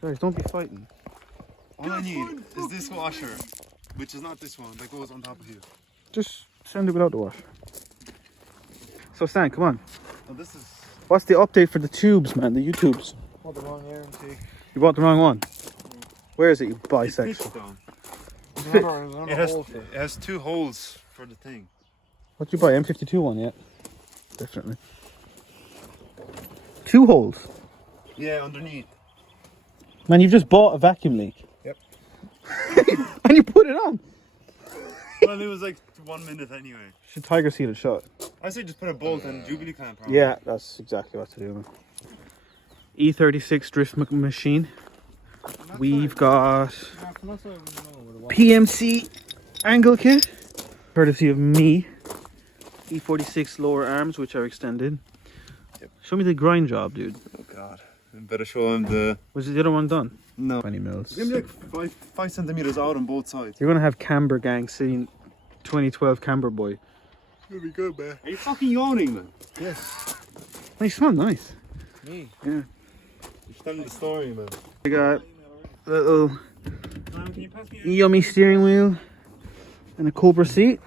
Guys, don't be fighting. All I need is this washer, which is not this one, that goes on top of you. Just send it without the washer. So Stan, come on. Oh, this is... What's the update for the tubes, man? The YouTubes. Oh, the wrong air intake. You bought the wrong one. Where is it, you bisexual? It has 2 holes for the thing. What did you buy? M52 one, yeah? Definitely. 2 holes. Yeah, underneath. Man, you've just bought a vacuum leak. Yep. And you put it on. Well, it was like 1 minute anyway. Should Tiger seal it shut? I say just put a bolt and Jubilee clamp on. Yeah, that's exactly what to do. E36 drift machine. We've got PMC angle kit, courtesy of me. E46 lower arms, which are extended. Yep. Show me the grind job, dude. Oh god. I better show him the... Was the other one done? No. 20 mils. It's gonna be like 5 centimeters out on both sides. You're gonna have Camber gang sitting 2012 Camber boy. It'll be good, man. Are you fucking yawning, man? Yes. They smell nice. Me? Yeah. Just tell me the story, man. We got a little yummy steering wheel and a Cobra seat.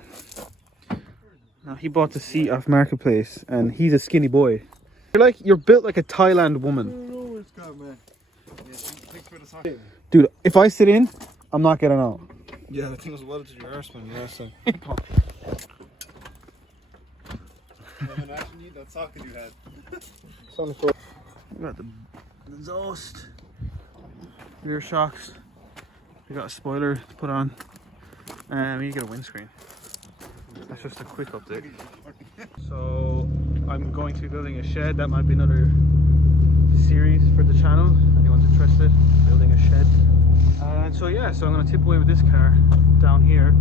Now he bought the seat off Marketplace and he's a skinny boy. You're built like a Thailand woman. Dude, if I sit in, I'm not getting out. Yeah, the thing was welded to your arse, man. Your arse. Imagine that socket you had. We got the exhaust, rear shocks. We got a spoiler to put on, and we need to get a windscreen. That's just a quick update. So I'm going to be building a shed. That might be another series for the channel. Anyone's interested, building a shed. And so yeah, so I'm going to tip away with this car down here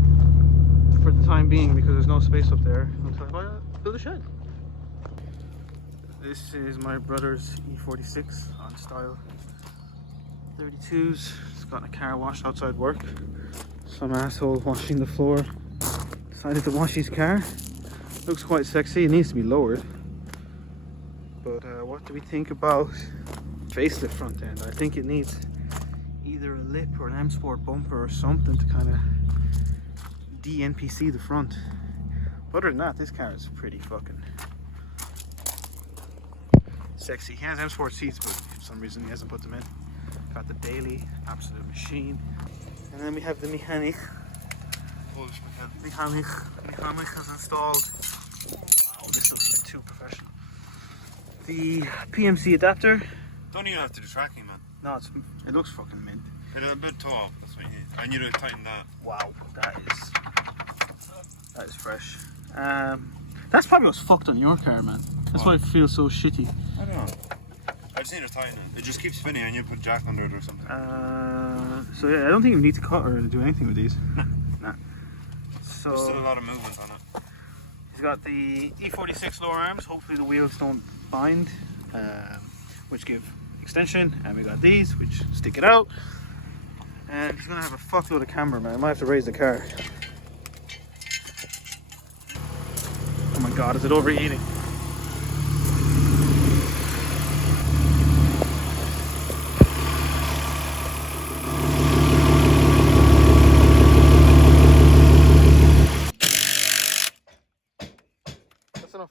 for the time being because there's no space up there until I build a shed. This is my brother's E46 on style 32s. It's got a car wash outside work. Some asshole washing the floor decided to wash his car. Looks quite sexy. It needs to be lowered. But what do we think about facelift front end? I think it needs either a lip or an M Sport bumper or something to kind of de-NPC the front. But other than that, this car is pretty fucking sexy. He has M Sport seats, but for some reason he hasn't put them in. Got the Daily, absolute machine. And then we have the Mechanic. Polish mechanic. Mechanic has installed. Wow, this looks a bit too professional. The PMC adapter. Don't even have to do tracking, man. No, it looks fucking mint. It's a bit tall, that's what you need. I need to tighten that. Wow, that is fresh. That's probably what's fucked on your car, man. That's why it feels so shitty. I don't know. I just need to tighten it. It just keeps spinning and you put jack under it or something. So yeah, I don't think you need to cut or do anything with these. Nah. So there's still a lot of movement on it. He's got the E46 lower arms. Hopefully the wheels don't bind, which give extension. And we got these, which stick it out. And he's gonna have a fuckload of camber, man. I might have to raise the car. Oh my god, is it overheating? That's enough.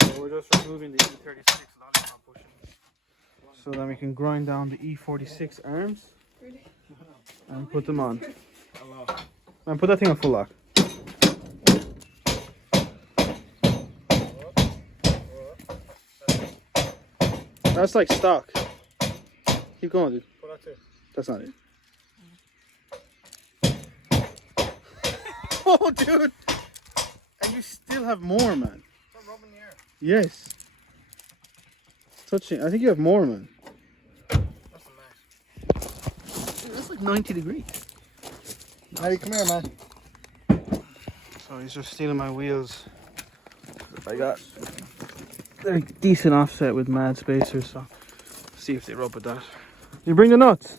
So we're just removing the E36 lollipop bushing. So then we can grind down the E46 arms and put them on. And put that thing on full lock. That's like stock. Keep going, dude. That's not it. Oh, dude! And you still have more, man. It's rubbing the air. Yes. It's touching. I think you have more, man. That's a nice. Dude, that's like 90 degrees. Hey, come here, man. So he's just stealing my wheels. I got a decent offset with mad spacers, so see if they rub with that. You bring the nuts?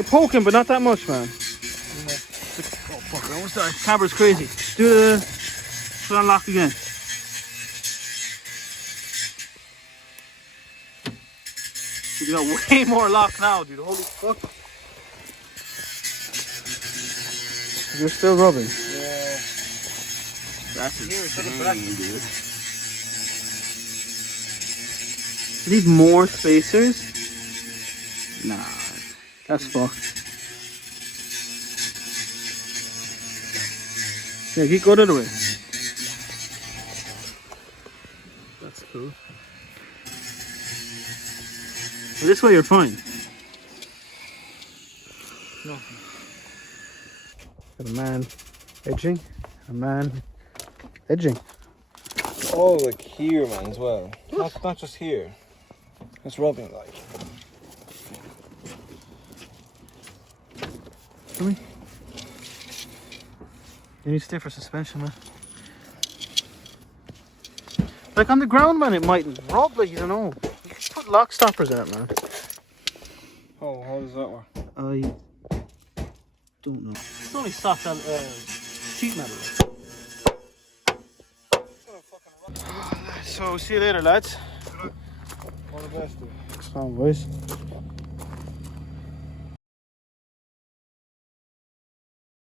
You're poking, but not that much, man. Oh fuck! I almost died. Camera's crazy. Do the put on lock again. Dude, you got way more lock now, dude. Holy fuck! You're still rubbing. Yeah. That's insane, dude. You need more spacers? Nah, that's fucked. Yeah, go the other way. That's cool. Well, this way you're fine. No. Got a man edging, a man edging. Oh, like here, man, as well. Not just here. It's rubbing, like. Come here. You need stiffer suspension, man. Like on the ground, man, it might rub, like, you don't know. You can put lock stoppers in it, man. Oh, how does that work? I don't know. It's only soft sheet metal. So, see you later, lads. All the best, dude. Come on, boys.